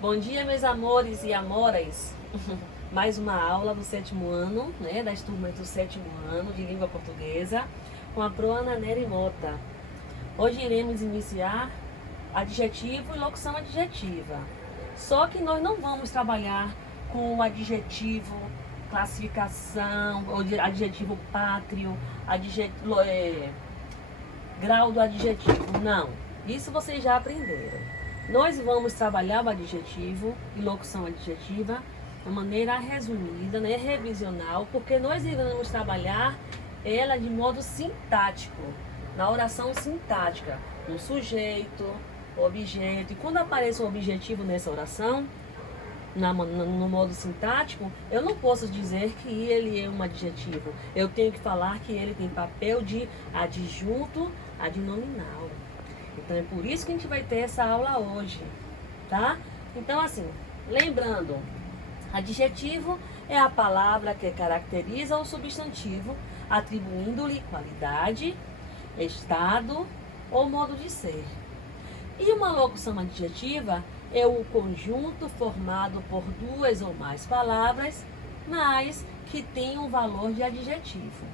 Bom dia, meus amores e amoras. Mais uma aula do sétimo ano, né, das turmas do sétimo ano de língua portuguesa, com a proa Nery Mota. Hoje iremos iniciar adjetivo e locução adjetiva. Só que nós não vamos trabalhar com o adjetivo, classificação, ou adjetivo pátrio, grau do adjetivo. Não, isso vocês já aprenderam. Nós vamos trabalhar o adjetivo e locução adjetiva de maneira resumida, né, revisional, porque nós iremos trabalhar ela de modo sintático, na oração sintática, no sujeito, objeto. E quando aparece um objetivo nessa oração, no modo sintático, eu não posso dizer que ele é um adjetivo. Eu tenho que falar que ele tem papel de adjunto adnominal. Então é por isso que a gente vai ter essa aula hoje, tá? Então assim, lembrando, adjetivo é a palavra que caracteriza o substantivo, atribuindo-lhe qualidade, estado ou modo de ser. E uma locução adjetiva é o conjunto formado por duas ou mais palavras, mas que tem um valor de adjetivo.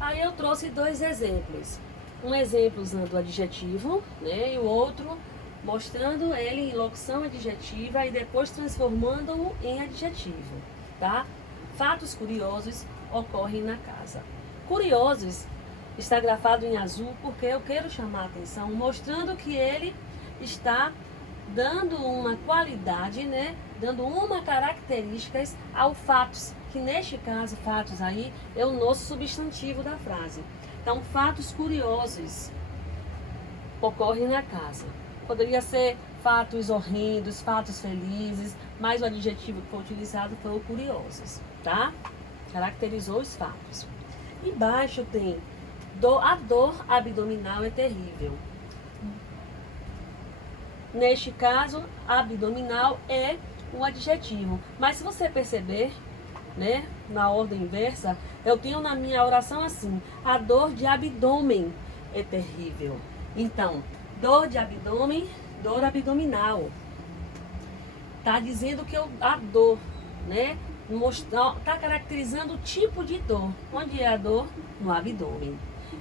Aí eu trouxe dois exemplos. Um exemplo usando o adjetivo, né, e o outro mostrando ele em locução adjetiva e depois transformando-o em adjetivo, tá? Fatos curiosos ocorrem na casa. Curiosos está grafado em azul porque eu quero chamar a atenção, mostrando que ele está dando uma qualidade, né, dando uma características ao fatos, que neste caso, fatos aí, é o nosso substantivo da frase. Então, fatos curiosos ocorrem na casa. Poderia ser fatos horrendos, fatos felizes, mas o adjetivo que foi utilizado foi o curiosos, tá? Caracterizou os fatos. Embaixo tem a dor abdominal é terrível. Neste caso, abdominal é um adjetivo. Mas se você perceber, né, na ordem inversa, eu tenho na minha oração assim: a dor de abdômen é terrível. Então, dor de abdômen, dor abdominal. Tá dizendo que a dor, né, tá caracterizando o tipo de dor. Onde é a dor? No abdômen.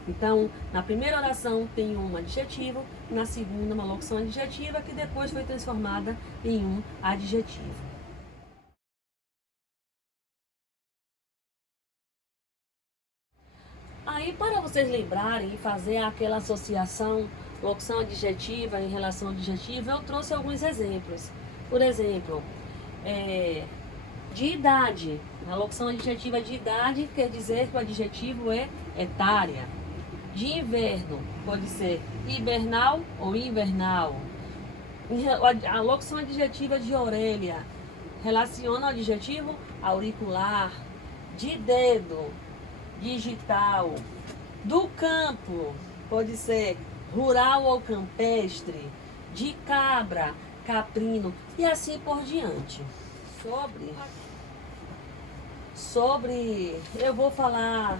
Então, na primeira oração tem um adjetivo, na segunda uma locução adjetiva que depois foi transformada em um adjetivo. Aí, para vocês lembrarem e fazer aquela associação locução adjetiva em relação adjetiva, eu trouxe alguns exemplos. Por exemplo, de idade. Na locução adjetiva de idade, quer dizer que o adjetivo é etária. De inverno, pode ser hibernal ou invernal. A locução adjetiva de orelha relaciona o adjetivo auricular. De dedo, digital. Do campo, pode ser rural ou campestre. De cabra, caprino e assim por diante. Eu vou falar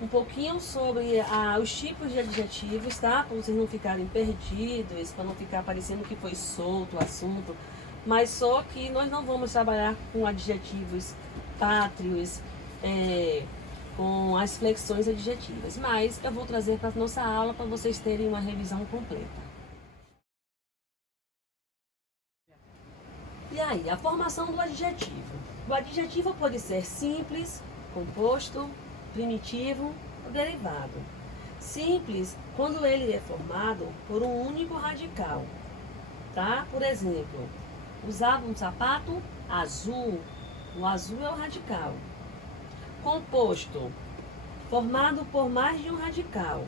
um pouquinho sobre os tipos de adjetivos, tá? Para vocês não ficarem perdidos, para não ficar parecendo que foi solto o assunto. Mas só que nós não vamos trabalhar com adjetivos pátrios, com as flexões adjetivas. Mas eu vou trazer para a nossa aula para vocês terem uma revisão completa. E aí, a formação do adjetivo. O adjetivo pode ser simples, composto, primitivo ou derivado. Simples, quando ele é formado por um único radical, tá? Por exemplo, usava um sapato azul. O azul é o radical. Composto, formado por mais de um radical.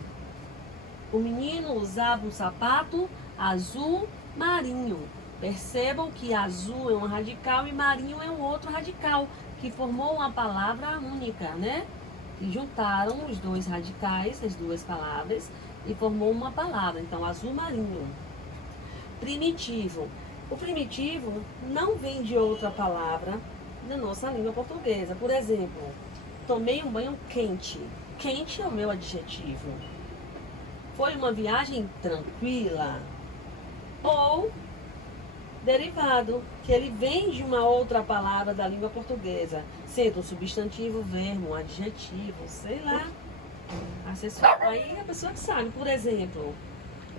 O menino usava um sapato azul marinho. Percebam que azul é um radical e marinho é um outro radical, que formou uma palavra única, né? E juntaram os dois radicais, as duas palavras, e formou uma palavra. Então, azul marinho. Primitivo. O primitivo não vem de outra palavra na nossa língua portuguesa. Por exemplo, tomei um banho quente. Quente é o meu adjetivo. Foi uma viagem tranquila. Ou derivado, que ele vem de uma outra palavra da língua portuguesa, sendo um substantivo, verbo, um adjetivo, sei lá. Aí a pessoa que sabe, por exemplo,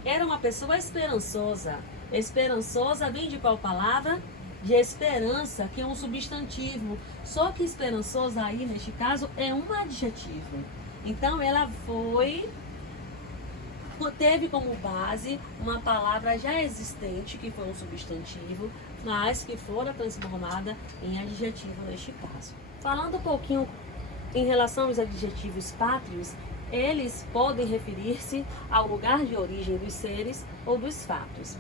era uma pessoa esperançosa. Esperançosa vem de qual palavra? De esperança, que é um substantivo. Só que esperançosa aí, neste caso, é um adjetivo. Então ela teve como base uma palavra já existente, que foi um substantivo, mas que fora transformada em adjetivo neste caso. Falando um pouquinho em relação aos adjetivos pátrios, eles podem referir-se ao lugar de origem dos seres ou dos fatos.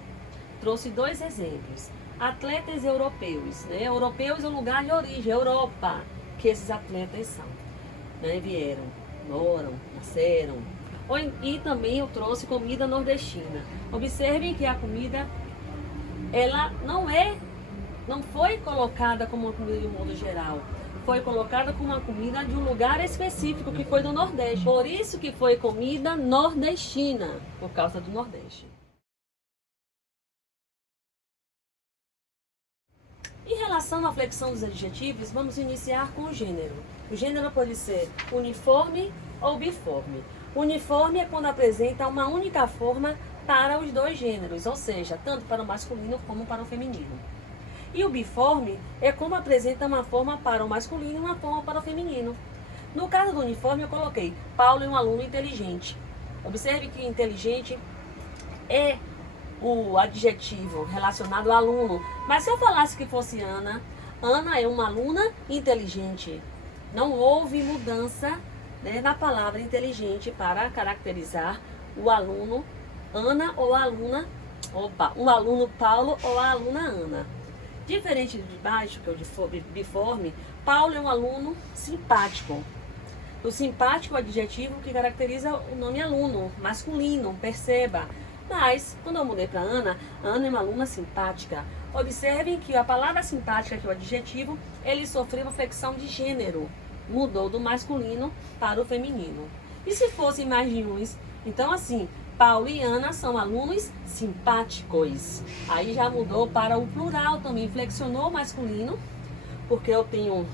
Trouxe 2 exemplos. Atletas europeus, né? Europeus é o lugar de origem, Europa, que esses atletas são, né? Vieram, moram, nasceram. E também eu trouxe comida nordestina. Observem que a comida, ela não foi colocada como uma comida de um modo geral. Foi colocada como uma comida de um lugar específico, que foi do Nordeste. Por isso que foi comida nordestina, por causa do Nordeste. Em relação à flexão dos adjetivos, vamos iniciar com o gênero. O gênero pode ser uniforme ou biforme. Uniforme é quando apresenta uma única forma para os 2 gêneros, ou seja, tanto para o masculino como para o feminino. E o biforme é como apresenta uma forma para o masculino e uma forma para o feminino. No caso do uniforme, eu coloquei: Paulo é um aluno inteligente. Observe que inteligente é o adjetivo relacionado ao aluno. Mas se eu falasse que fosse Ana, Ana é uma aluna inteligente. Não houve mudança, né, na palavra inteligente para caracterizar o aluno Ana ou a aluna, o aluno Paulo ou a aluna Ana. Diferente de baixo, que é o biforme, Paulo é um aluno simpático. O simpático é o adjetivo que caracteriza o nome aluno, masculino, perceba. Mas, quando eu mudei para Ana, Ana é uma aluna simpática. Observem que a palavra simpática, que é o adjetivo, ele sofreu uma flexão de gênero. Mudou do masculino para o feminino. E se fossem mais de uns? Então, assim, Paulo e Ana são alunos simpáticos. Aí já mudou para o plural também. Flexionou o masculino, porque eu tenho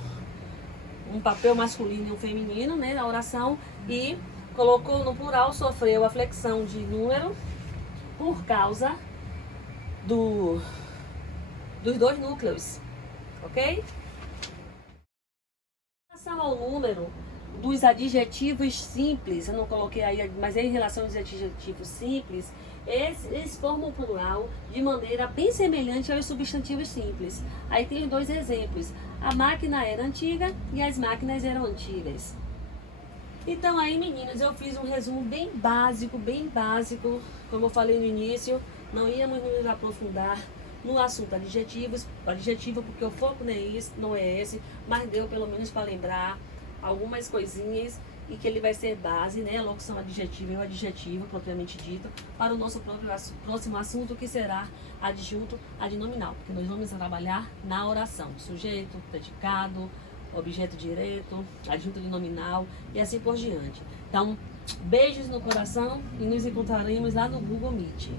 um papel masculino e um feminino, né, na oração. E colocou no plural, sofreu a flexão de número, por causa dos 2 núcleos, ok? Em relação ao número dos adjetivos simples, eu não coloquei aí, mas em relação aos adjetivos simples, eles formam o plural de maneira bem semelhante aos substantivos simples. Aí tem 2 exemplos: a máquina era antiga e as máquinas eram antigas. Então aí, meninos, eu fiz um resumo bem básico, como eu falei no início. Não íamos nos aprofundar no assunto adjetivos, adjetivo, porque o foco não é esse, mas deu pelo menos para lembrar algumas coisinhas, e que ele vai ser base, né, a locução adjetiva e o adjetivo propriamente dito, para o nosso próximo assunto, que será adjunto adnominal, porque nós vamos trabalhar na oração: sujeito, predicado, objeto direto, adjunto de nominal e assim por diante. Então, beijos no coração e nos encontraremos lá no Google Meet.